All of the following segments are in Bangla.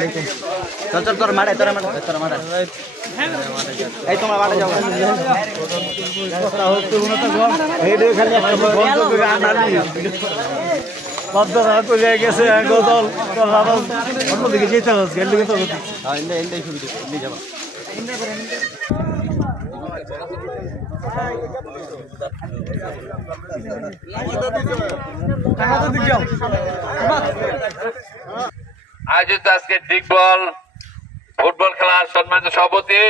আলাইকুম। চল চল তোর মাঠে তোর মাঠে এই তোমার মাঠে যাও। গেছে অন্যদিকে যেতে হবে যাবা। আয়োজিত আজকে ডিগবল ফুটবল খেলার সম্মানিত সভাপতি,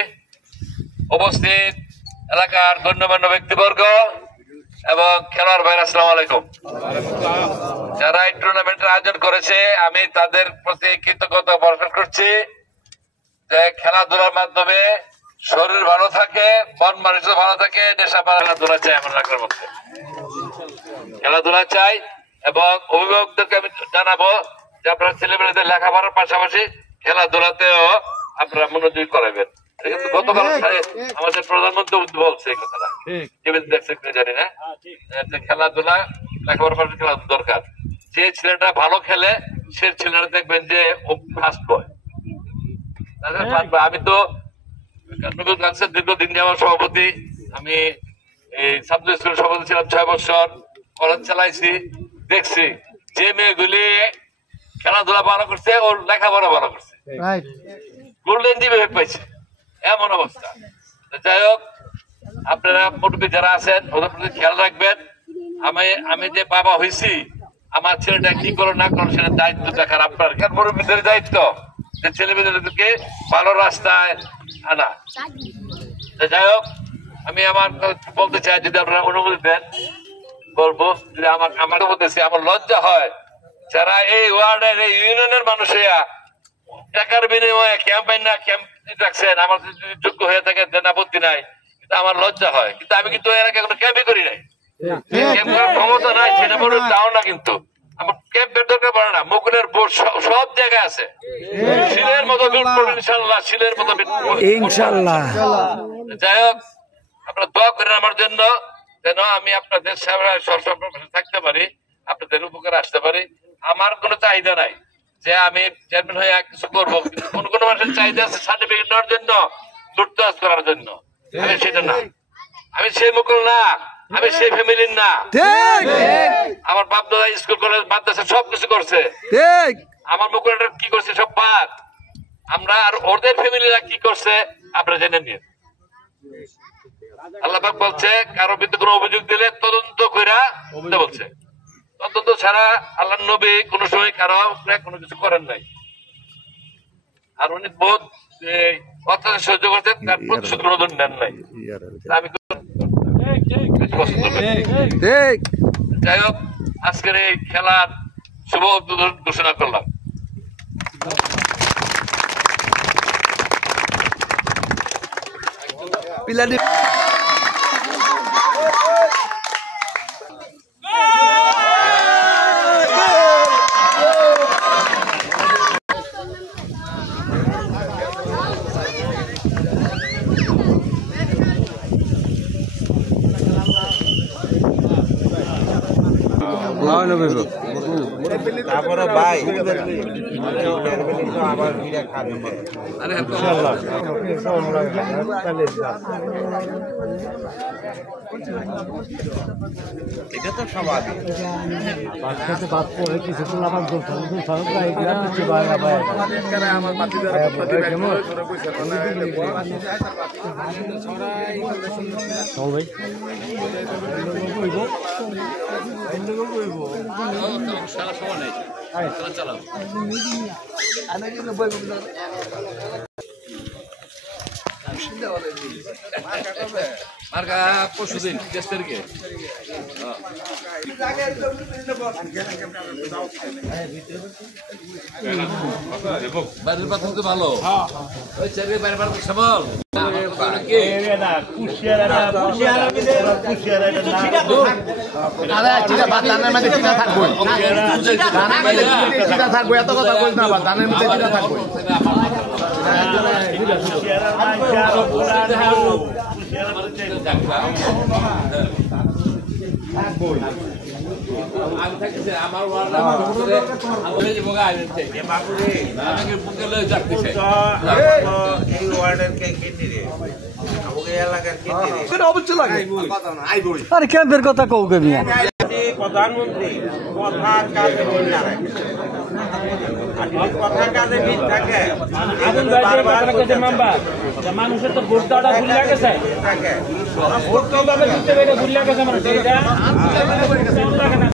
উপস্থিত এলাকার গণ্যমান্য ব্যক্তিবর্গ এবং খেলোয়াড় ভাইরা, আসসালামু আলাইকুম। যারা এই টুর্নামেন্টের আয়োজন করেছে আমি তাদের প্রতি কৃতজ্ঞতা প্রকাশ করছি যে খেলাধুলার মাধ্যমে শরীর ভালো থাকে, মন মানুষ ভালো থাকে, নেশা খেলাধুলা চাই আমার এলাকার মধ্যে, খেলাধুলা চাই। এবং অভিভাবকদেরকে আমি জানাবো যে আপনারা ছেলেমেয়েদের লেখাপড়ার পাশাপাশি খেলাধুলাতেও আপনারা মনোযোগ করাবেন। গতকাল আমাদের প্রধানমন্ত্রী বলছে এই কথাটা, দেখছে জানি না, খেলাধুলা লেখাপড়ার পাশাপাশি খেলাধুলা দরকার। যে ছেলেটা ভালো খেলে সে ছেলেটা দেখবেন যে ফার্স্ট বয়। আমি তো দীর্ঘদিন আমার সভাপতি, আমি এই সাবজেক্ট স্কুলের সভাপতি ছিলাম 6 বছর, কলেজ চালাইছি, দেখছি যে মেয়েগুলি খেলাধুলা ভালো করছে ওর লেখাপড়া ভালো করছে, গোল্ডেন জিপে পাইছে, এমন অবস্থা। যাই হোক, আপনারা মুরব্বী যারা আছেন ওদের প্রতি খেয়াল রাখবেন। আমি যে বাবা হয়েছি, আমার ছেলেটা কি করে না করে সেটা দায়িত্ব দেখার আপনার মুরব্বীদের দায়িত্ব, যে ছেলে মেয়েদেরকে ভালো রাস্তায় আনা। যাই হোক, আমি আমার বলতে চাই, যদি আপনারা অনুমতি দেন বলবো, যদি আমার বলতেছি আমার লজ্জা হয় যারা এই ওয়ার্ডের এই ইউনিয়নের মানুষেরা টাকার বিনিময়ে ক্যাম্পেইন না ক্যাম্প রাখছেন, আমার যদি যোগ্য হয়ে থাকে দেন আপত্তি নাই, কিন্তু আমার লজ্জা হয়। কিন্তু আমি কিন্তু এর আগে কোনো ক্যাম্পই করি নাই, ক্যাম্প করার ক্ষমতা নাই, সেটা বলে দাও না। কিন্তু আমার ক্যাম্পের দরকার পড়ে না, মুকুলের বোর্ড সব জায়গায় আছে, শিলের মতো ইনশাল্লাহ, শিলের মতো ইনশাল্লাহ। যাই হোক, আপনারা দোয়া করেন আমার জন্য, যেন আমি আপনাদের সেবায় সবসময় থাকতে পারি, আপনাদের উপকার আসতে পারি। আমার কোনো চাহিদা নাই যে আমি চেয়ারম্যান হয়ে কিছু করবো, কিন্তু কোন কোন মানুষের চাহিদা আছে সার্টিফিকেট নেওয়ার জন্য, লুটতরাজ করার জন্য। আমি সেটা না, আমি সেই মুকুল না, আমি সেই ফ্যামিলির না। আমার বাপ দাদা স্কুল কলেজ মাদ্রাসা সবকিছু করছে, আমার মুকুলটা কি করছে সব বাদ। আমরা আর ওদের ফ্যামিলিরা কি করছে আপনারা জেনে নিন। আল্লাহ পাক বলছে কারো বিরুদ্ধে কোনো অভিযোগ দিলে তদন্ত কইরা বলছে, তদন্ত ছাড়া আল্লাহর নবী কোন সময় কারো কোনো কিছু করেন নাই। আর উনি বহুত অত্যাচার সহ্য করছেন, তার প্রতিশোধ কোনো নেন নাই। আমি যাই হোক, আজকের এই খেলার শুভ উদ্বোধন ঘোষণা করলাম। তারপরে ভাই আবার এটা তো স্বাভাবিক। মার্কা পরশুদিন টেস্টের কে বাড়ির পাথর তো ভালো, ওই চারিয়ে বাইরে বাইরে সামাল থাকবো, এত কথা বলতে না, ধানের মধ্যে থাকবো। আমি থাকতেছি আমার ওয়ার্ড আমাদের যে বগা আছে এ বাবুরে আমাকে বুকে লয়ে যাচ্ছে এই ওয়ার্ডের কে কেটে রে আমাকে এলাকার কেটে রে অবশ্যই লাগে কথা না আই বই আরে ক্যাম্পের কথা কও কে মিয়া প্রধানমন্ত্রী কথার কাজে মিল না কথার কাজে মিল থাকে আবুল ভাইয়ের কথা কাছে মেম্বার মানুষের তো ভোট দেওয়াটা ভুল লাগেছে থাকে ভোট কিভাবে দিতে পারে ভুল লাগেছে মানুষ এটা